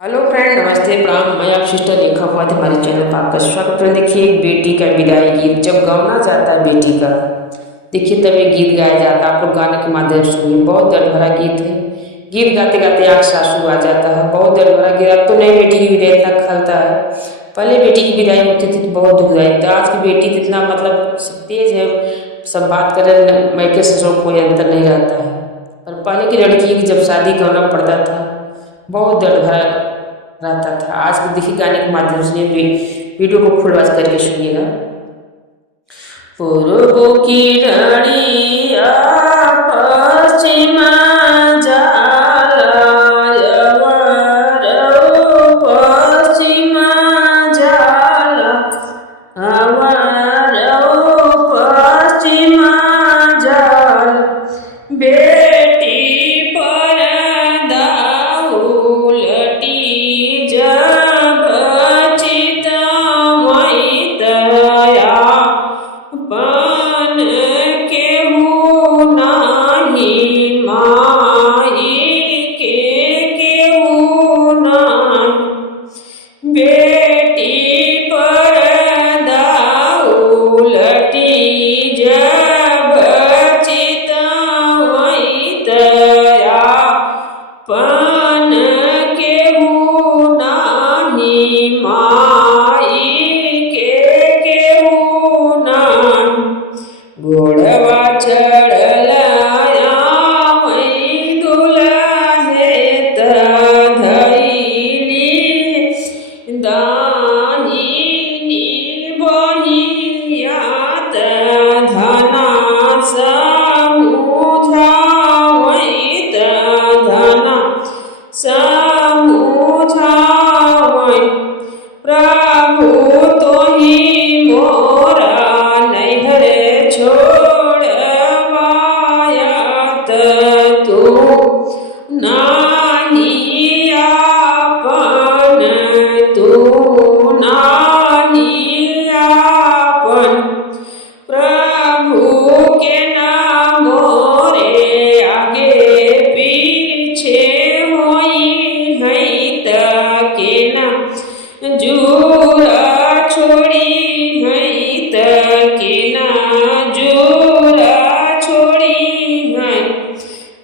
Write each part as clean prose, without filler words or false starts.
Hello friend, नमस्ते, प्रणाम। मैं आप सिस्टर रेखा उपाध्याय, हमारे चैनल पर आपका स्वागत है। देखिए, एक बेटी का विदाई गीत जब गाना चाहता है बेटी का, देखिए तब ये गीत गाया जाता है। आप लोग गाने के माध्यम से सुनिए, बहुत दर्द भरा गीत है। गीत गाते गाते आँख से आंसू आ जाता है। बहुत दर्द भरा गीत। अब तो नई बेटी की विदाई इतना खलता है। पहले बेटी की विदाई होती थी तो बहुत दुखदायी था। आज की बेटी कितना मतलब तेज है, सब बात करें, मैके ससुर कोई अंतर नहीं रहता है। पर पहले की लड़की की जब शादी करना पड़ता था, बहुत दर्द भरा रहता था। आज के देखिए गाने के माध्यम से वीडियो को फुल वॉच करके सुनिएगा। पूर्व की रानिया पश्चिमा जाला, यवरो पश्चिमा जाला, अवरो पश्चिमा जाला। बेटी परदा उलटी जब चितवई दया पन केहू नाही, माई के केहू नाही। बेटी परदा उलटी जब चितवई दया पन केहू नाही, माई के केहू नाही। घोड़वा चढ़ल आवई दुल्हे त धइली दाहिनी बहिया त धना समुझावई त धना समुझावई। प्रभु तोहि मोरा नैहर छोड़वायत, तू नाही आपन, तू नाही आपन। प्रभु के नाम मोरे आगे पीछे होई है त के ना जूरा छोड़ी है त के ना जूरा छोड़ी है।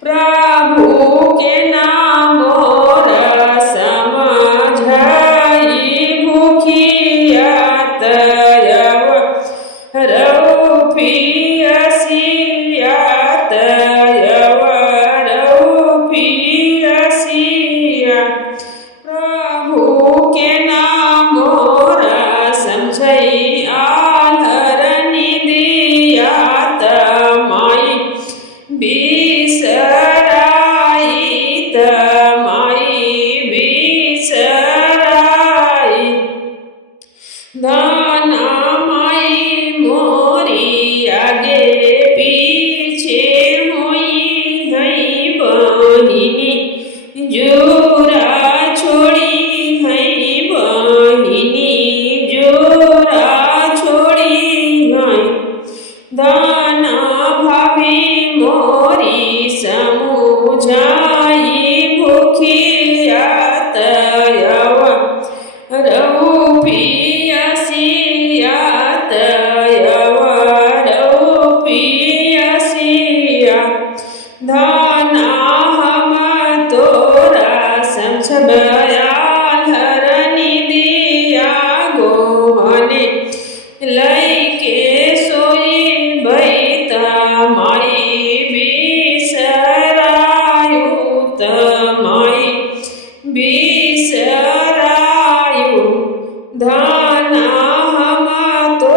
प्रभु के नाम मोरा समझाई भूखिया तरव रऊ पियसिया तरव रऊ पियसिया। प्रभु के नाम मोरा समझई आलर निदिया त माई बिसराई त माई बिसराई। धना माई मोरी आगे पीछे होई है बहिनी, जोरा छोड़ी है बहिनी, जोरा छोड़ी है। धना भाभी मोरी समुझाई भूखिया तयव रऊ पियसिया तयव रऊ पियसिया। धना हम तोरा समझबया धरनी दिया गोहने लैके सोई बैता माई बिसरायु त माई बिसरायु। धना हम तो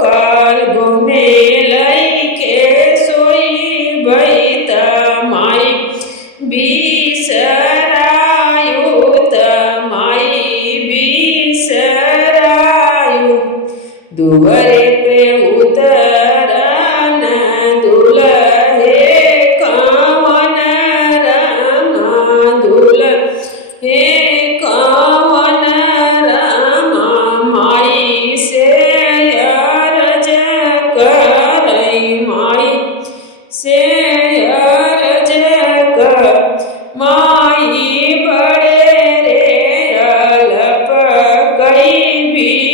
काल घूमे लैके सोई बैता माई बिसरायु त माई बिसरायु। दुआरे पे उतरन दुल्हे कवन रमा, दुल्हे कवन रमा। माई से अर्ज करई, माई से अर्ज कर। माई बड़े रे भी